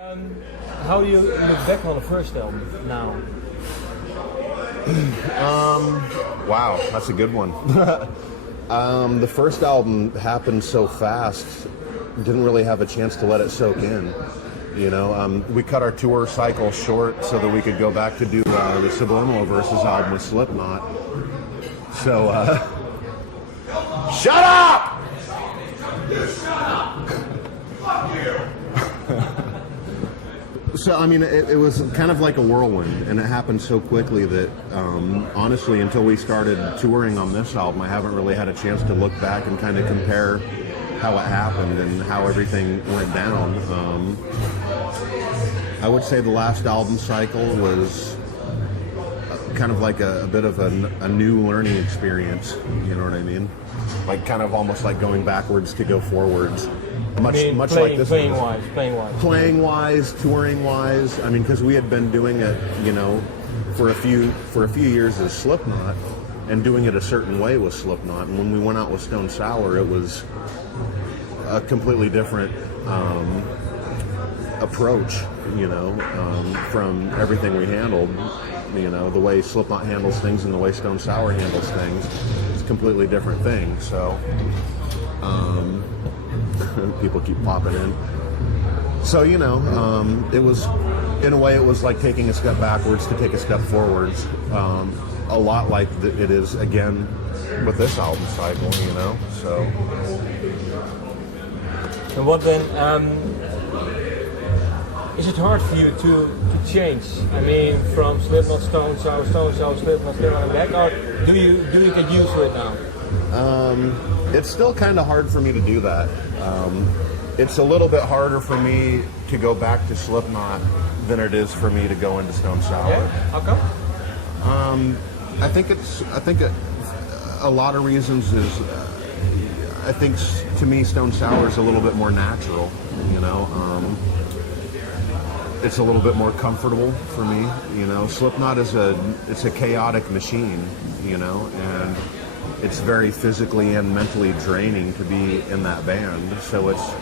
How do you look back on the first album now? Wow, that's a good one. The first album happened so fast, didn't really have a chance to let it soak in. You know, we cut our tour cycle short so that we could go back to do the Subliminal Verses album with Slipknot. So, shut up! So, I mean, it was kind of like a whirlwind, and it happened so quickly that, honestly, until we started touring on this album, I haven't really had a chance to look back and kind of compare how it happened and how everything went down. I would say the last album cycle was kind of like a bit of a new learning experience, you know what I mean? Like kind of almost like going backwards to go forwards. Much like this. Playing wise, touring wise. I mean, because we had been doing it, you know, for a few years as Slipknot, and doing it a certain way with Slipknot. And when we went out with Stone Sour, it was a completely different approach, you know, from everything we handled. You know, the way Slipknot handles things and the way Stone Sour handles things, it's a completely different thing. So. People keep popping in. So, you know, it was, in a way, it was like taking a step backwards to take a step forwards. A lot like it is, again, with this album cycle, you know, so. And what then, is it hard for you to change? I mean, from Slipknot, Stone Sour, Slipknot, and back, or do you get used to it now? It's still kind of hard for me to do that. It's a little bit harder for me to go back to Slipknot than it is for me to go into Stone Sour. Yeah? How come? I think a lot of reasons is I think to me Stone Sour is a little bit more natural. You know, it's a little bit more comfortable for me. You know, Slipknot is a chaotic machine. You know, and it's very physically and mentally draining to be in that band. So it's,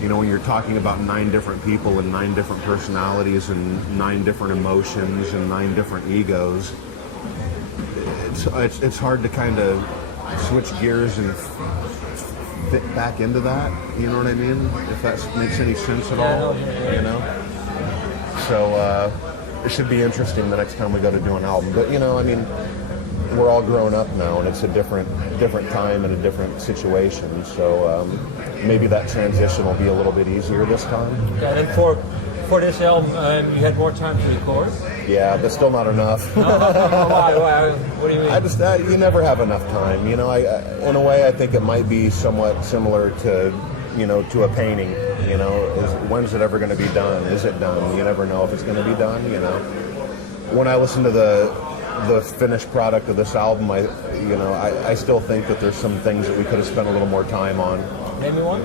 you know, when you're talking about 9 different people and 9 different personalities and 9 different emotions and 9 different egos, it's hard to kind of switch gears and fit back into that. You know what I mean? If that makes any sense at all, you know? So it should be interesting the next time we go to do an album. But, you know, I mean, we're all grown up now, and it's a different time and a different situation. So maybe that transition will be a little bit easier this time. Yeah, and for this album, you had more time to record. Yeah, but still not enough. No, why? What do you mean? You never have enough time. You know, in a way, I think it might be somewhat similar to, you know, to a painting. You know, when's it ever going to be done? Is it done? You never know if it's going to be done. You know, when I listen to the finished product of this album, I still think that there's some things that we could have spent a little more time on. Name me one.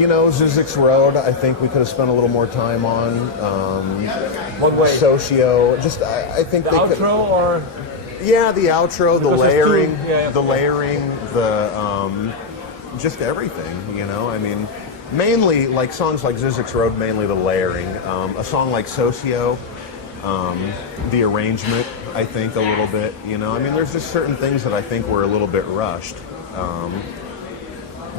You know, Zizek's Road, I think we could have spent a little more time on. What way? Socio, just I think the they outro could, or. Yeah, the outro, because the layering, just everything. You know, I mean, mainly like songs like Zizek's Road, mainly the layering. A song like Socio. The arrangement, I think, a little bit, you know. I mean, there's just certain things that I think were a little bit rushed.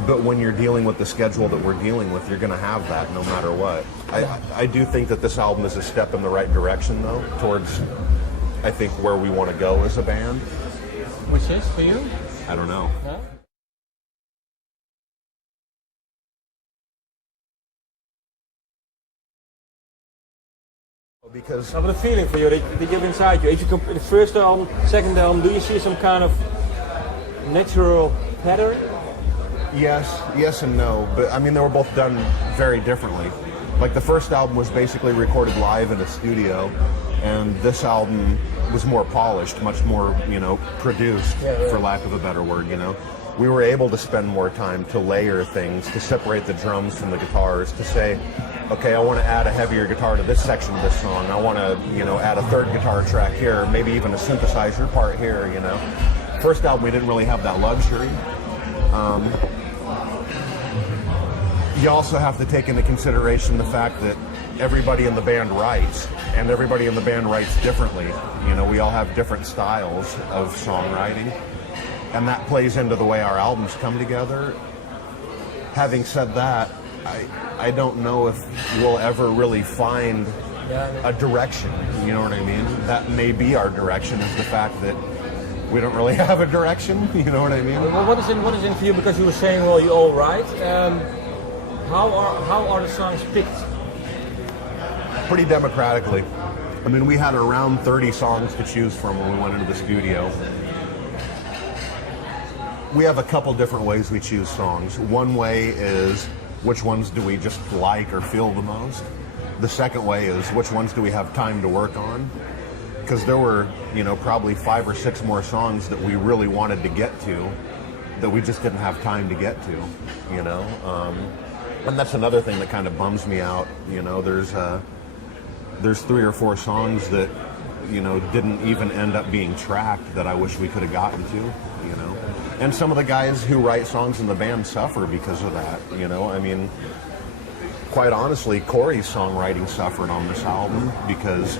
But when you're dealing with the schedule that we're dealing with, you're going to have that no matter what. I do think that this album is a step in the right direction, though, towards, I think, where we want to go as a band. Which is, for you? I don't know. Huh? Because I have a feeling for you that you have inside you. If you compare the first album, second album, do you see some kind of natural pattern? yes and no, but I mean they were both done very differently. Like the first album was basically recorded live in a studio, and this album was more polished, much more, you know, produced, for lack of a better word, you know. We were able to spend more time to layer things, to separate the drums from the guitars, to say, okay, I want to add a heavier guitar to this section of this song. I want to, you know, add a third guitar track here, maybe even a synthesizer part here, you know. First album, we didn't really have that luxury. you also have to take into consideration the fact that everybody in the band writes, and everybody in the band writes differently. You know, we all have different styles of songwriting, and that plays into the way our albums come together. Having said that, I don't know if we'll ever really find a direction, you know what I mean? That may be our direction, is the fact that we don't really have a direction, you know what I mean? Well, what is in for you? Because you were saying, well, you all write. How are the songs picked? Pretty democratically. I mean, we had around 30 songs to choose from when we went into the studio. We have a couple different ways we choose songs. One way is which ones do we just like or feel the most. The second way is which ones do we have time to work on. Because there were, you know, probably 5 or 6 more songs that we really wanted to get to that we just didn't have time to get to, you know. And that's another thing that kind of bums me out. You know, there's 3 or 4 songs that, you know, didn't even end up being tracked that I wish we could have gotten to, you know. And some of the guys who write songs in the band suffer because of that, you know. I mean, quite honestly, Corey's songwriting suffered on this album because,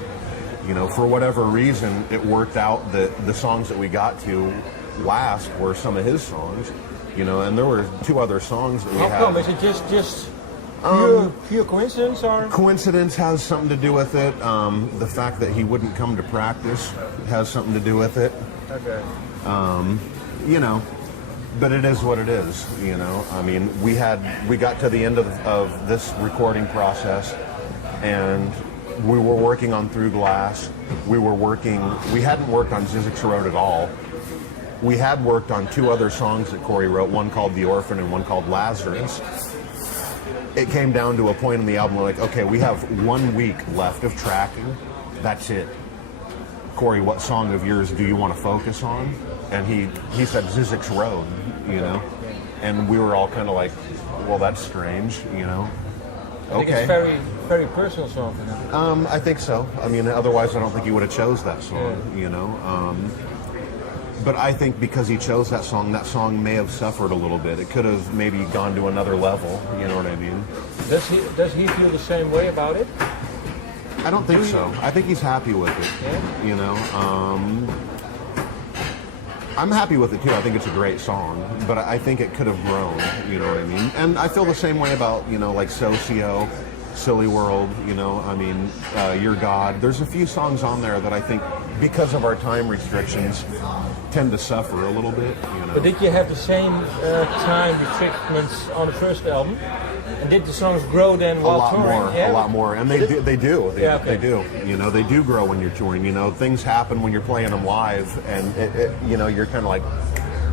you know, for whatever reason, it worked out that the songs that we got to last were some of his songs, you know, and there were 2 other songs that we had. How come? Is it just pure coincidence, or? Coincidence has something to do with it. The fact that he wouldn't come to practice has something to do with it. Okay. You know, but it is what it is, you know. I mean, we got to the end of this recording process, and we were working on Through Glass. We hadn't worked on Zizek's Road at all. We had worked on 2 other songs that Corey wrote, one called The Orphan and one called Lazarus. It came down to a point in the album where, like, okay, we have 1 week left of tracking. That's it. Corey, what song of yours do you want to focus on? And he said Zizek's Road, you know. And we were all kind of like, well, that's strange, you know. I think it's very, very personal song for him. I think so. I mean, otherwise I don't think he would have chose that song, you know. But I think because he chose that song may have suffered a little bit. It could have maybe gone to another level, you know what I mean? Does he feel the same way about it? I don't think so. I think he's happy with it, you know. I'm happy with it too. I think it's a great song, but I think it could have grown, you know what I mean? And I feel the same way about, you know, like Socio, Silly World, you know, I mean, Your God. There's a few songs on there that I think, because of our time restrictions, tend to suffer a little bit, you know. But did you have the same time restrictions on the first album? And did the songs grow then while touring? A lot more. And they do. They do. You know, they do grow when you're touring. You know, things happen when you're playing them live, and you know, you're kind of like,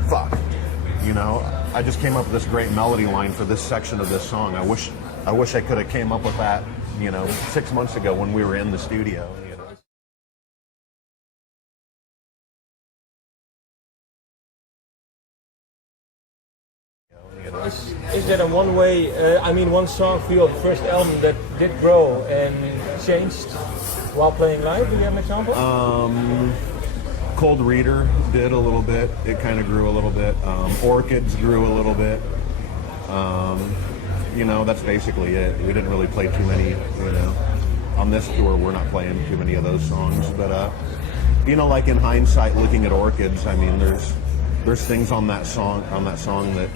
fuck. You know, I just came up with this great melody line for this section of this song. I wish I could have came up with that, you know, 6 months ago when we were in the studio. You know. Is that a one song for your first album that did grow and changed while playing live? Do you have an example? Cold Reader did a little bit. It kind of grew a little bit. Orchids grew a little bit. You know, that's basically it. We didn't really play too many, you know. On this tour, we're not playing too many of those songs. But, you know, like in hindsight, looking at Orchids, I mean, there's things on that song that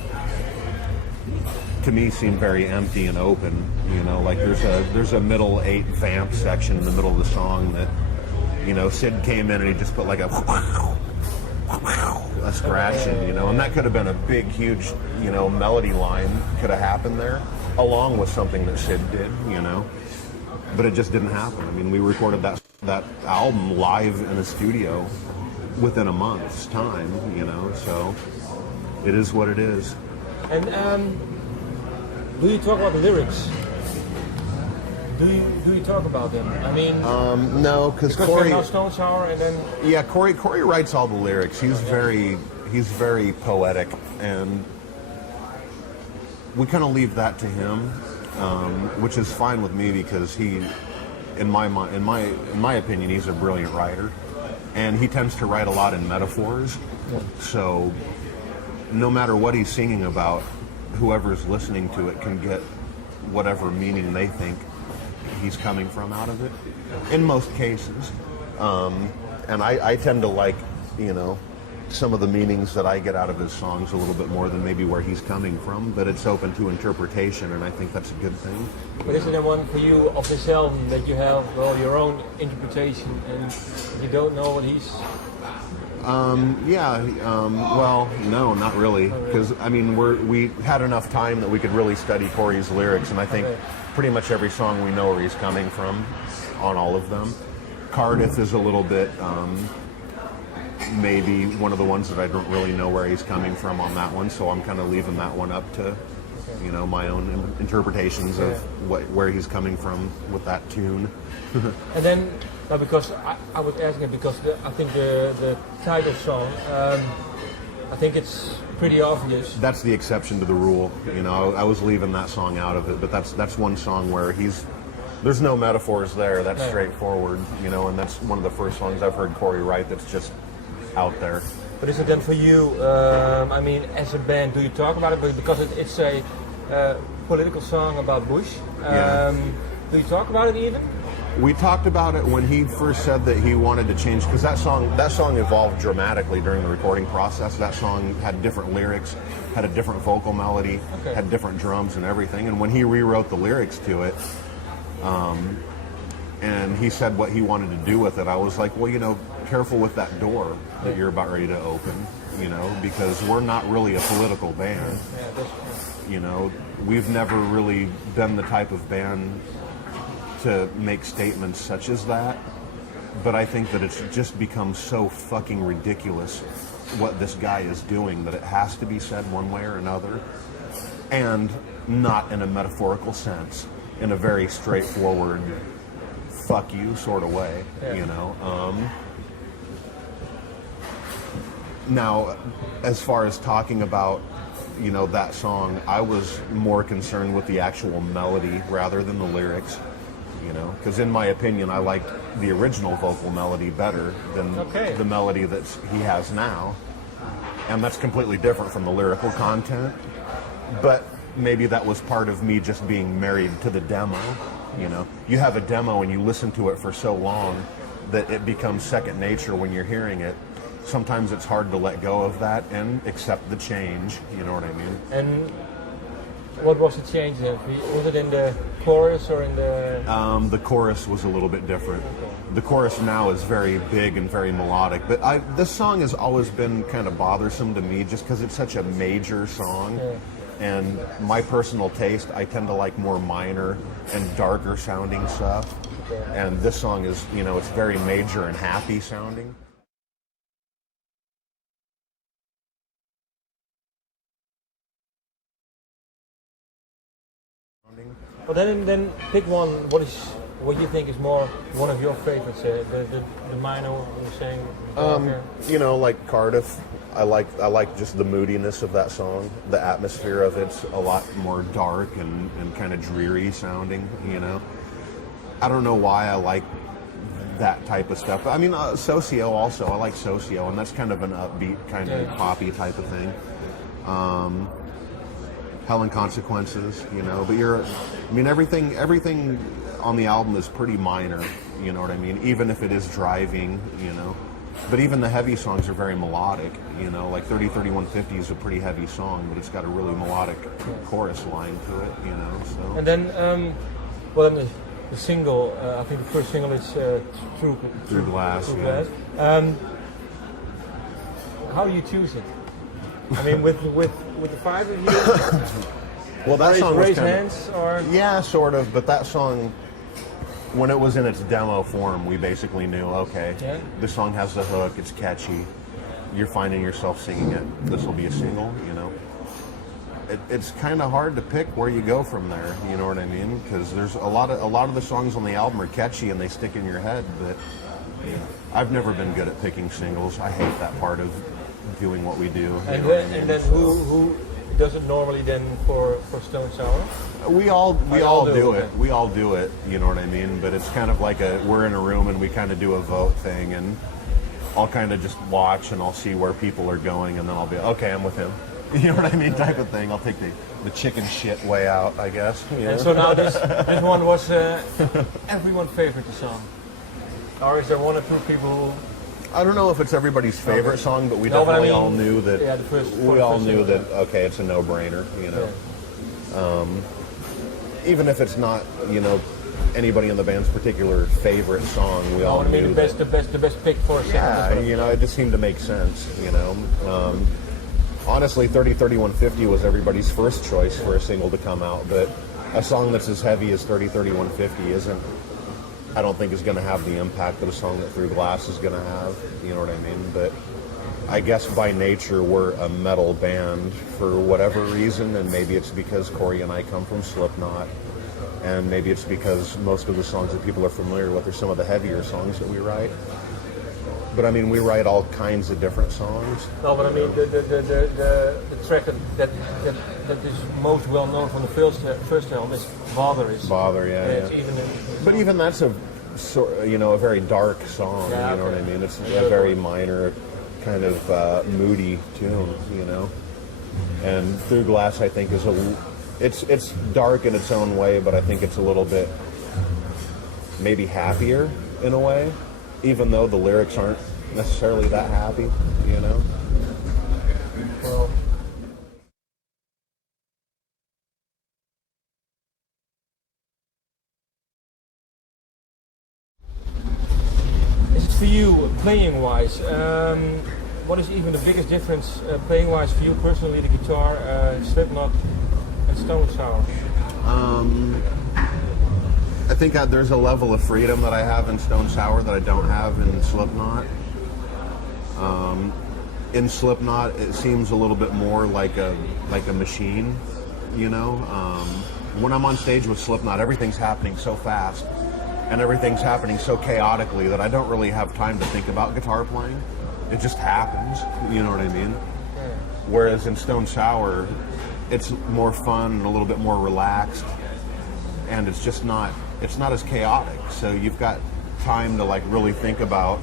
to me seem very empty and open. You know, like there's a middle 8 vamp section in the middle of the song that, you know, Sid came in and he just put like a scratching, you know, and that could have been a big, huge, you know, melody line could have happened there, along with something that Sid did, you know, but it just didn't happen. I mean, we recorded that album live in a studio within a month's time, you know, so it is what it is. And do you talk about the lyrics? Do you talk about them? I mean, no, because Corey. Now Stone Sour, and then Corey writes all the lyrics. He's very poetic, and we kind of leave that to him, which is fine with me because he, in my opinion, he's a brilliant writer, and he tends to write a lot in metaphors. Yeah. So no matter what he's singing about, whoever's listening to it can get whatever meaning they think he's coming from out of it, in most cases. And I tend to like, some of the meanings that I get out of his songs a little bit more than maybe where he's coming from, but it's open to interpretation, and I think that's a good thing. But is there one for you of this album that you have, well, your own interpretation and you don't know what he's... Well, no, not really, because I mean we had enough time that we could really study Corey's lyrics, and I think pretty much every song we know where he's coming from on all of them. Cardiff is a little bit maybe one of the ones that I don't really know where he's coming from on that one, so I'm kind of leaving that one up to my own interpretations of where he's coming from with that tune. And then, because I was asking it because I think the title song, I think it's pretty obvious. That's the exception to the rule. I was leaving that song out of it, but that's one song where there's no metaphors there. That's straightforward, and that's one of the first songs I've heard Corey write that's just out there. But is it then for you, as a band, do you talk about it? Because it's a political song about Bush. Do you talk about it even? We talked about it when he first said that he wanted to change, because that song evolved dramatically during the recording process. That song had different lyrics, had a different vocal melody, had different drums and everything. And when he rewrote the lyrics to it, and he said what he wanted to do with it, I was like, well, careful with that door that you're about ready to open, because we're not really a political band. We've never really been the type of band to make statements such as that, but I think that it's just become so fucking ridiculous what this guy is doing that it has to be said one way or another, and not in a metaphorical sense, in a very straightforward fuck you sort of way. Now, as far as talking about that song, I was more concerned with the actual melody rather than the lyrics. Because in my opinion, I liked the original vocal melody better than the melody that he has now. And that's completely different from the lyrical content. But maybe that was part of me just being married to the demo. You have a demo and you listen to it for so long that it becomes second nature when you're hearing it. Sometimes it's hard to let go of that and accept the change, you know what I mean? And what was the change then? Was it in the chorus or in the... The chorus was a little bit different. The chorus now is very big and very melodic, but this song has always been kind of bothersome to me just because it's such a major song. And my personal taste, I tend to like more minor and darker sounding stuff. And this song is, it's very major and happy sounding. Well, then pick one. What you think is more one of your favorites? The minor you were saying. Like Cardiff. I like just the moodiness of that song. The atmosphere of it's a lot more dark and kind of dreary sounding. I don't know why I like that type of stuff. I mean, Socio also. I like Socio, and that's kind of an upbeat, kind of poppy type of thing. Hell and Consequences, but everything on the album is pretty minor, you know what I mean? Even if it is driving, but even the heavy songs are very melodic, like 30-31-50 is a pretty heavy song, but it's got a really melodic chorus line to it, so. And then, the single, I think the first single is Through Glass. Glass. How you choose it? I mean, with the five of you. Well, that song was raise hands, or sort of. But that song, when it was in its demo form, we basically knew, this song has the hook. It's catchy. You're finding yourself singing it. This will be a single. It's kind of hard to pick where you go from there. You know what I mean? Because there's a lot of the songs on the album are catchy and they stick in your head. But I've never been good at picking singles. I hate that part of doing what we do. And then who does it normally then for Stone Sour? We all do it. We all do it, you know what I mean? But it's kind of like we're in a room and we kind of do a vote thing, and I'll kind of just watch and I'll see where people are going, and then I'll be, okay, I'm with him. You know what I mean? Type of thing. I'll take the chicken shit way out, I guess. You know? And so now this one was everyone's favorite song. Or is there one or two people who... I don't know if it's everybody's favorite song, but we No, but I definitely mean, all knew that. yeah, we all first knew single. that. Okay, it's a no-brainer. You know, Yeah. even if it's not, you know, anybody in the band's particular favorite song, we I all want to be knew the best pick for a second. as Yeah, well. you know, it just seemed to make sense. You know, honestly, 30-31-50 was everybody's first choice for a single to come out, but a song that's as heavy as 30-31-50 isn't. I don't think is going to have the impact that a song that Through Glass is going to have. You know what I mean? But I guess by nature we're a metal band for whatever reason, and maybe it's because Corey and I come from Slipknot, and maybe it's because most of the songs that people are familiar with are some of the heavier songs that we write. But I mean, we write all kinds of different songs. No, but I mean the track that is most well known from the first album is Bother. Bother, yeah. It's Yeah. even But even that's a very dark song. Yeah, you know okay. what I mean? It's a very minor, kind of moody tune. You know, and Through Glass, I think, is it's dark in its own way, but I think it's a little bit maybe happier in a way, even though the lyrics aren't necessarily that happy. You know. well. For you, playing-wise, what is even the biggest difference playing-wise for you personally, the guitar, Slipknot and Stone Sour? I think there's a level of freedom that I have in Stone Sour that I don't have in Slipknot. In Slipknot, it seems a little bit more like a machine, you know. When I'm on stage with Slipknot, everything's happening so fast and everything's happening so chaotically that I don't really have time to think about guitar playing. It just happens, you know what I mean? Whereas in Stone Sour, it's more fun and a little bit more relaxed, and it's just not as chaotic. So you've got time to like really think about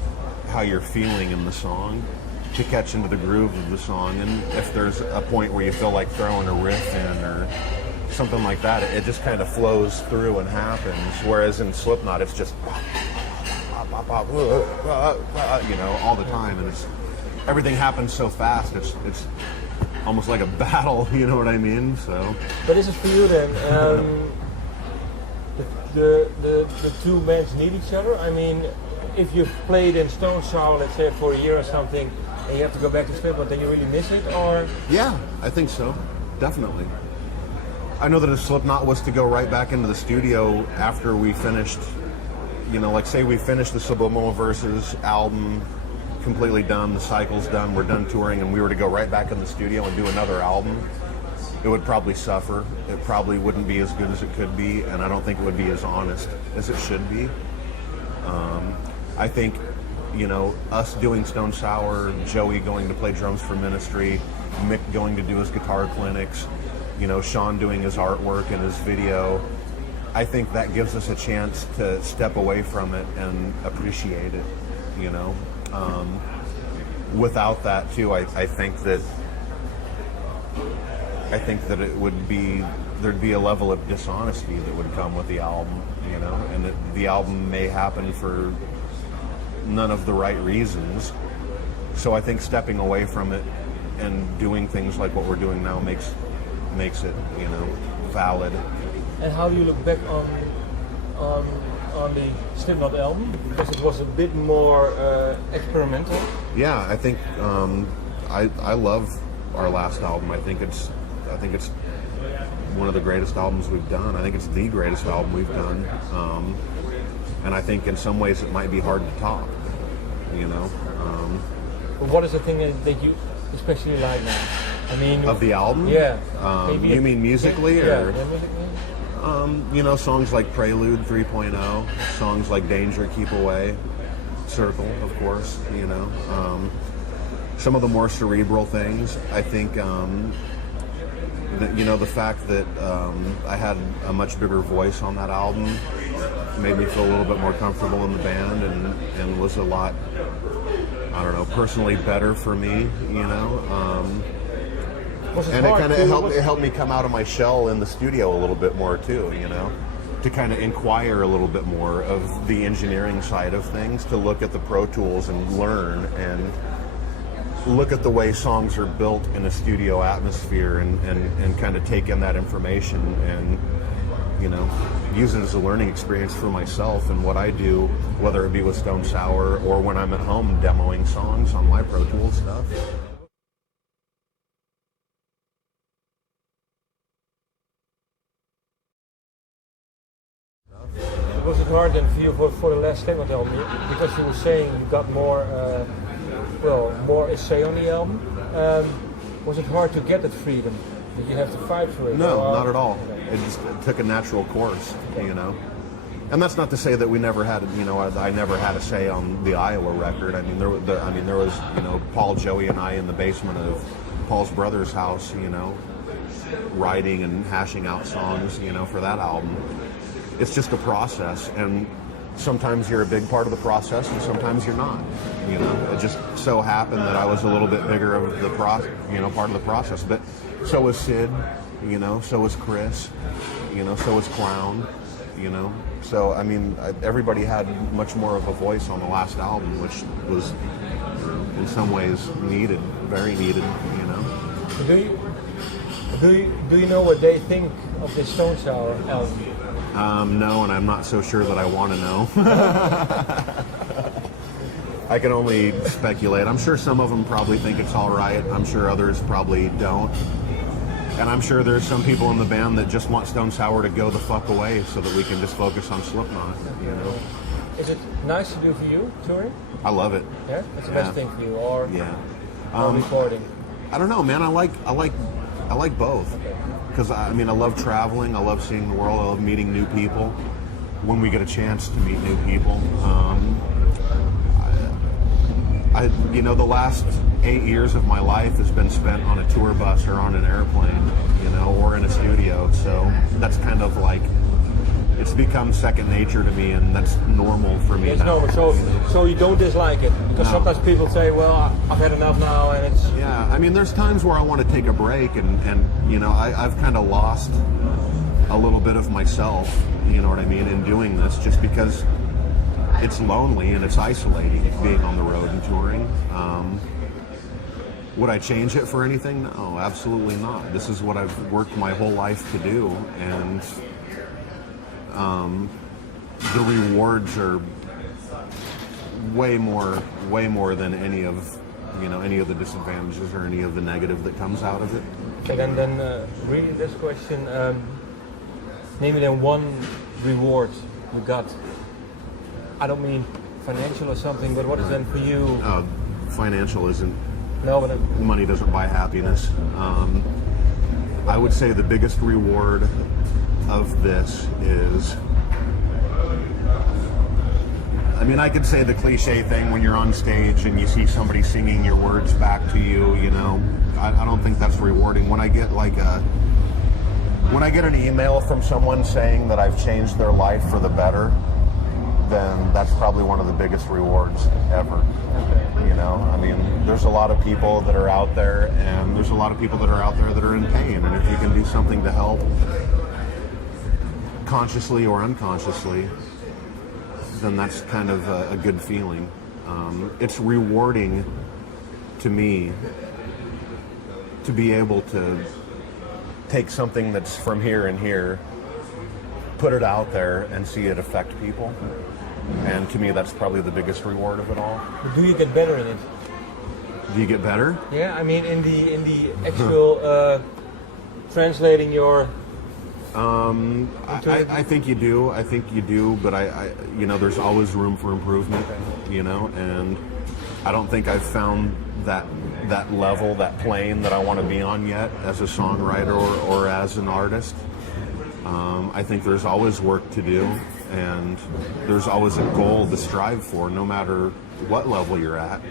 how you're feeling in the song to catch into the groove of the song. And if there's a point where you feel like throwing a riff in or something like that, it just kind of flows through and happens. Whereas in Slipknot, it's just you know, all the time, and everything happens so fast. It's almost like a battle. You know what I mean? So. But is it for you then? The two bands need each other. I mean, if you've played in Stone Sour, let's say for a year or something, and you have to go back to Slipknot, then you really miss it, or? Yeah, I think so. Definitely. I know that if Slipknot was to go right back into the studio after we finished, you know, like say we finished the Subliminal Verses album, completely done, the cycle's done, we're done touring, and we were to go right back in the studio and do another album, it would probably suffer. It probably wouldn't be as good as it could be, and I don't think it would be as honest as it should be. I think, you know, us doing Stone Sour, Joey going to play drums for Ministry, Mick going to do his guitar clinics, you know, Sean doing his artwork and his video, I think that gives us a chance to step away from it and appreciate it, you know. Without that too, I think that it would be, there'd be a level of dishonesty that would come with the album, you know, and that the album may happen for none of the right reasons. So I think stepping away from it and doing things like what we're doing now makes it, you know, valid. And how do you look back on the Slipknot album? Because it was a bit more experimental. Yeah, I think I love our last album. I think it's one of the greatest albums we've done. I think it's the greatest album we've done. And I think in some ways it might be hard to top, you know. But what is the thing that you especially like now? I mean, Of the album? Yeah. You mean musically? Yeah, or? musically. You know, songs like Prelude 3.0, songs like Danger, Keep Away, Circle, of course, you know. Some of the more cerebral things, I think, you know, the fact that I had a much bigger voice on that album made me feel a little bit more comfortable in the band, and was a lot, I don't know, personally better for me, you know. Was it And it hard kind of to- helped me come out of my shell in the studio a little bit more too, you know, to kind of inquire a little bit more of the engineering side of things, to look at the Pro Tools and learn and look at the way songs are built in a studio atmosphere and kind of take in that information and, you know, use it as a learning experience for myself and what I do, whether it be with Stone Sour or when I'm at home demoing songs on my Pro Tools stuff. Was it hard then for you for the last Slipknot album? Because you were saying you got more, more essay on the album. Was it hard to get that freedom? Did you have to fight for it? No, Or- not at all. It took a natural course, you know. And that's not to say that we never had, you know, I never had a say on the Iowa record. I mean, there was, you know, Paul, Joey, and I in the basement of Paul's brother's house, you know, writing and hashing out songs, you know, for that album. It's just a process, and sometimes you're a big part of the process, and sometimes you're not. You know, it just so happened that I was a little bit bigger of the part of the process. But so was Sid, you know, so was Chris, you know, so was Clown, you know. So I mean, everybody had much more of a voice on the last album, which was in some ways needed, very needed, you know. Do you know what they think of this Stone Sour album? No, and I'm not so sure that I want to know. I can only speculate. I'm sure some of them probably think it's all right. I'm sure others probably don't. And I'm sure there's some people in the band that just want Stone Sour to go the fuck away so that we can just focus on Slipknot, you know? Is it nice to do for you, touring? I love it. Yeah? That's the best thing for you, or Yeah. recording? I don't know, man. I like both. Because I mean, I love traveling. I love seeing the world. I love meeting new people. When we get a chance to meet new people, you know, the last 8 years of my life has been spent on a tour bus or on an airplane, you know, or in a studio. So that's kind of like, it's become second nature to me, and that's normal for me Yes, now. no, so you don't dislike it? Because No. sometimes people say, well, I've had enough now, and it's... Yeah, I mean, there's times where I want to take a break, and you know, I've kind of lost a little bit of myself, you know what I mean, in doing this, just because it's lonely and it's isolating being on the road and touring. Would I change it for anything? No, absolutely not. This is what I've worked my whole life to do, and the rewards are way more than any of the disadvantages or any of the negative that comes out of it. Okay, then really this question, maybe then one reward you got. I don't mean financial or something, but what is then for you? Financial isn't. No, but Money doesn't buy happiness. I would say the biggest reward of this is, I mean, I could say the cliche thing when you're on stage and you see somebody singing your words back to you, you know, I don't think that's rewarding. When I get an email from someone saying that I've changed their life for the better, then that's probably one of the biggest rewards ever. You know, I mean, there's a lot of people that are out there, and there's a lot of people that are out there that are in pain, and if you can do something to help, consciously or unconsciously, then that's kind of a good feeling. It's rewarding to me to be able to take something that's from here and here, put it out there, and see it affect people. And to me, that's probably the biggest reward of it all. do you get better in it? Do you get better? Yeah, I mean, in the actual translating your... I think you do. I think you do, but I you know, there's always room for improvement, you know, and I don't think I've found that level, that plane that I want to be on yet as a songwriter or as an artist. I think there's always work to do, and there's always a goal to strive for, no matter what level you're at.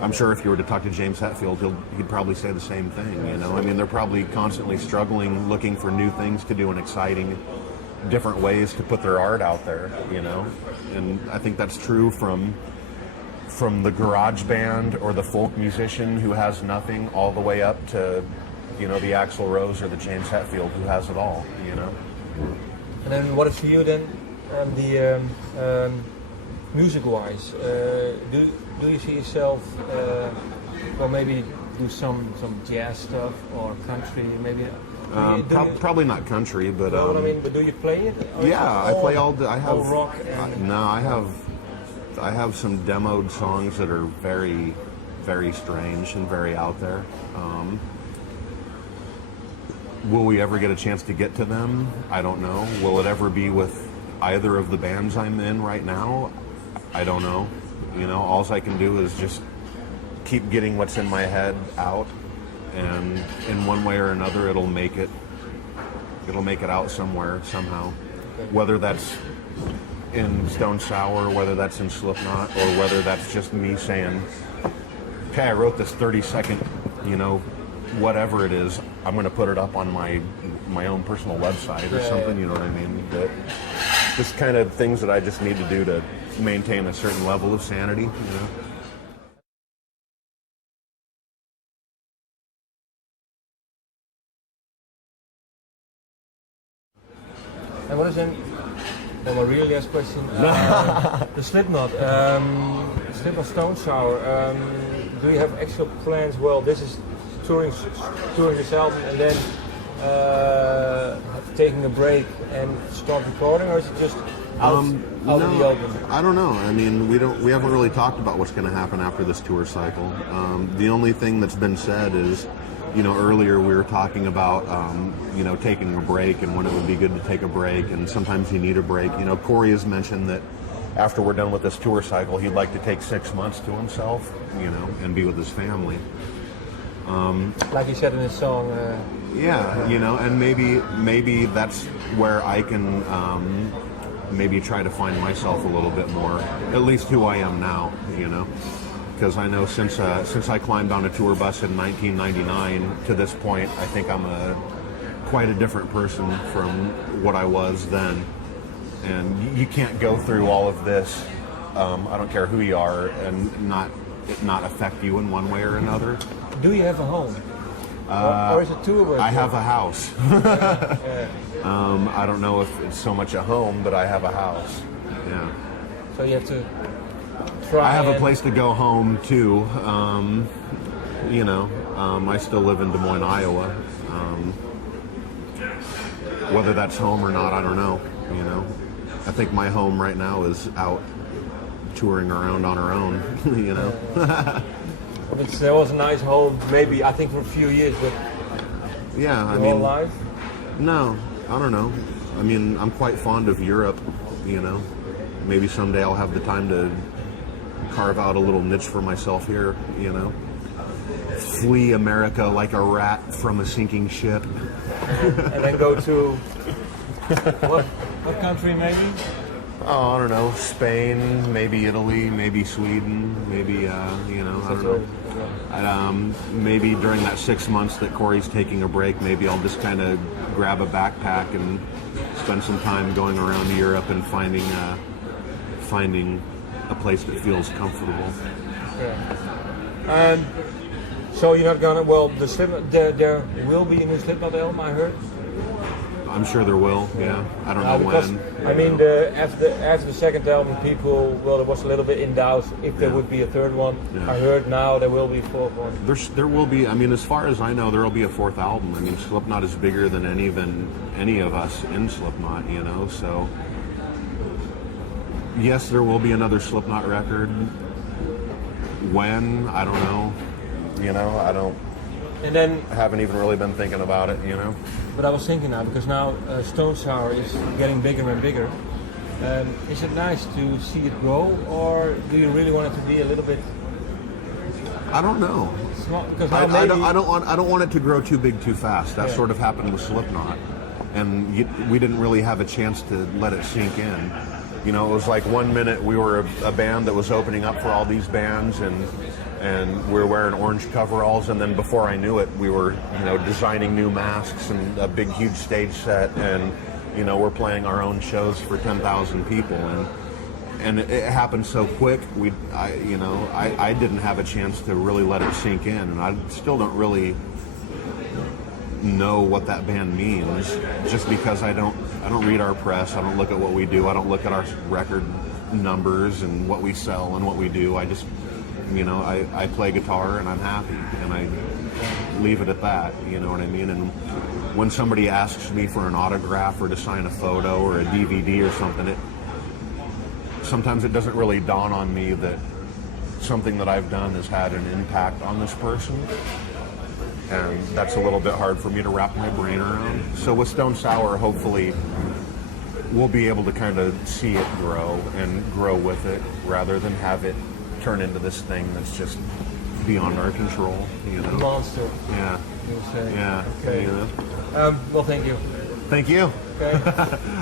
I'm sure if you were to talk to James Hetfield, he'd probably say the same thing, you know? I mean, they're probably constantly struggling, looking for new things to do and exciting, different ways to put their art out there, you know? And I think that's true from the garage band or the folk musician who has nothing all the way up to you know, the Axl Rose or the James Hetfield who has it all, you know. And then what is for you then, music-wise? Do you see yourself, well, maybe do some jazz stuff or country, maybe? Probably not country, but know what I mean? But do you play it? Or yeah, I play all. I have all rock. And no, I have some demoed songs that are very, very strange and very out there. Will we ever get a chance to get to them? I don't know. Will it ever be with either of the bands I'm in right now? I don't know. You know, all I can do is just keep getting what's in my head out, and in one way or another, it'll make it out somewhere somehow. Whether that's in Stone Sour, whether that's in Slipknot, or whether that's just me saying, "Okay, I wrote this 30-second, you know, whatever it is, I'm going to put it up on my own personal website or something." You know what I mean? But just kind of things that I just need to do to maintain a certain level of sanity. You know? And what is then? Well, my really last question. The Slipknot, Slipknot Stone Sour. Do you have actual plans? Well, this is touring this album and then taking a break and start recording, or is it just out of the album? I don't know. I mean, we haven't really talked about what's going to happen after this tour cycle. The only thing that's been said is, you know, earlier we were talking about, you know, taking a break and when it would be good to take a break, and sometimes you need a break. You know, Corey has mentioned that after we're done with this tour cycle, he'd like to take 6 months to himself, you know, and be with his family. Like he said in his song. Yeah, you know, and maybe that's where I can maybe try to find myself a little bit more, at least who I am now, you know. Because I know since I climbed on a tour bus in 1999 to this point, I think I'm quite a different person from what I was then. And you can't go through all of this, I don't care who you are, and it not affect you in one way or another. Do you have a home? Or is it tour? I have a house. I don't know if it's so much a home, but I have a house. Yeah. So you have to try. I have a place to go home to. You know, I still live in Des Moines, Iowa. Whether that's home or not, I don't know. You know, I think my home right now is out touring around on our own. You know. There was a nice home, maybe I think for a few years, but yeah, I your mean, whole life? No, I don't know. I mean, I'm quite fond of Europe. You know, maybe someday I'll have the time to carve out a little niche for myself here. You know, flee America like a rat from a sinking ship, and then go to what country maybe? Oh, I don't know, Spain, maybe Italy, maybe Sweden, maybe, you know, I don't know. Maybe during that 6 months that Corey's taking a break, maybe I'll just kind of grab a backpack and spend some time going around Europe and finding a place that feels comfortable. Yeah. So you're not gonna, well, there will be a new Slipknot album, I heard. I'm sure there will, yeah. I don't know because, when. I mean, after the second album, people, well, there was a little bit in doubt if there would be a third one. Yeah. I heard now there will be a fourth one. There will be, I mean, as far as I know, there will be a fourth album. I mean, Slipknot is bigger than any of us in Slipknot, you know, so. Yes, there will be another Slipknot record. When? I don't know. You know, And then I haven't even really been thinking about it, you know. But I was thinking now, because now Stone Sour is getting bigger and bigger. Is it nice to see it grow, or do you really want it to be a little bit? I don't know. Small, because I don't want it to grow too big too fast. That sort of happened with Slipknot, and we didn't really have a chance to let it sink in. You know, it was like 1 minute we were a band that was opening up for all these bands, and we were wearing orange coveralls, and then before I knew it, we were, you know, designing new masks and a big, huge stage set, and, you know, we're playing our own shows for 10,000 people, and it happened so quick. I didn't have a chance to really let it sink in, and I still don't really. know what that band means just because I don't read our press. I don't look at what we do. I don't look at our record numbers and what we sell and what we do. I just, I play guitar and I'm happy and I leave it at that. You know what I mean? And when somebody asks me for an autograph or to sign a photo or a DVD or something, sometimes it doesn't really dawn on me that something that I've done has had an impact on this person. And that's a little bit hard for me to wrap my brain around. So with Stone Sour, hopefully we'll be able to kind of see it grow and grow with it rather than have it turn into this thing that's just beyond our control, Monster. Yeah. You say. Yeah. Okay. Well, thank you. Thank you. Okay.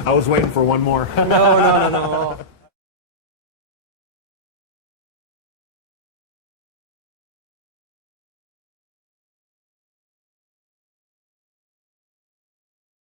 I was waiting for one more. No.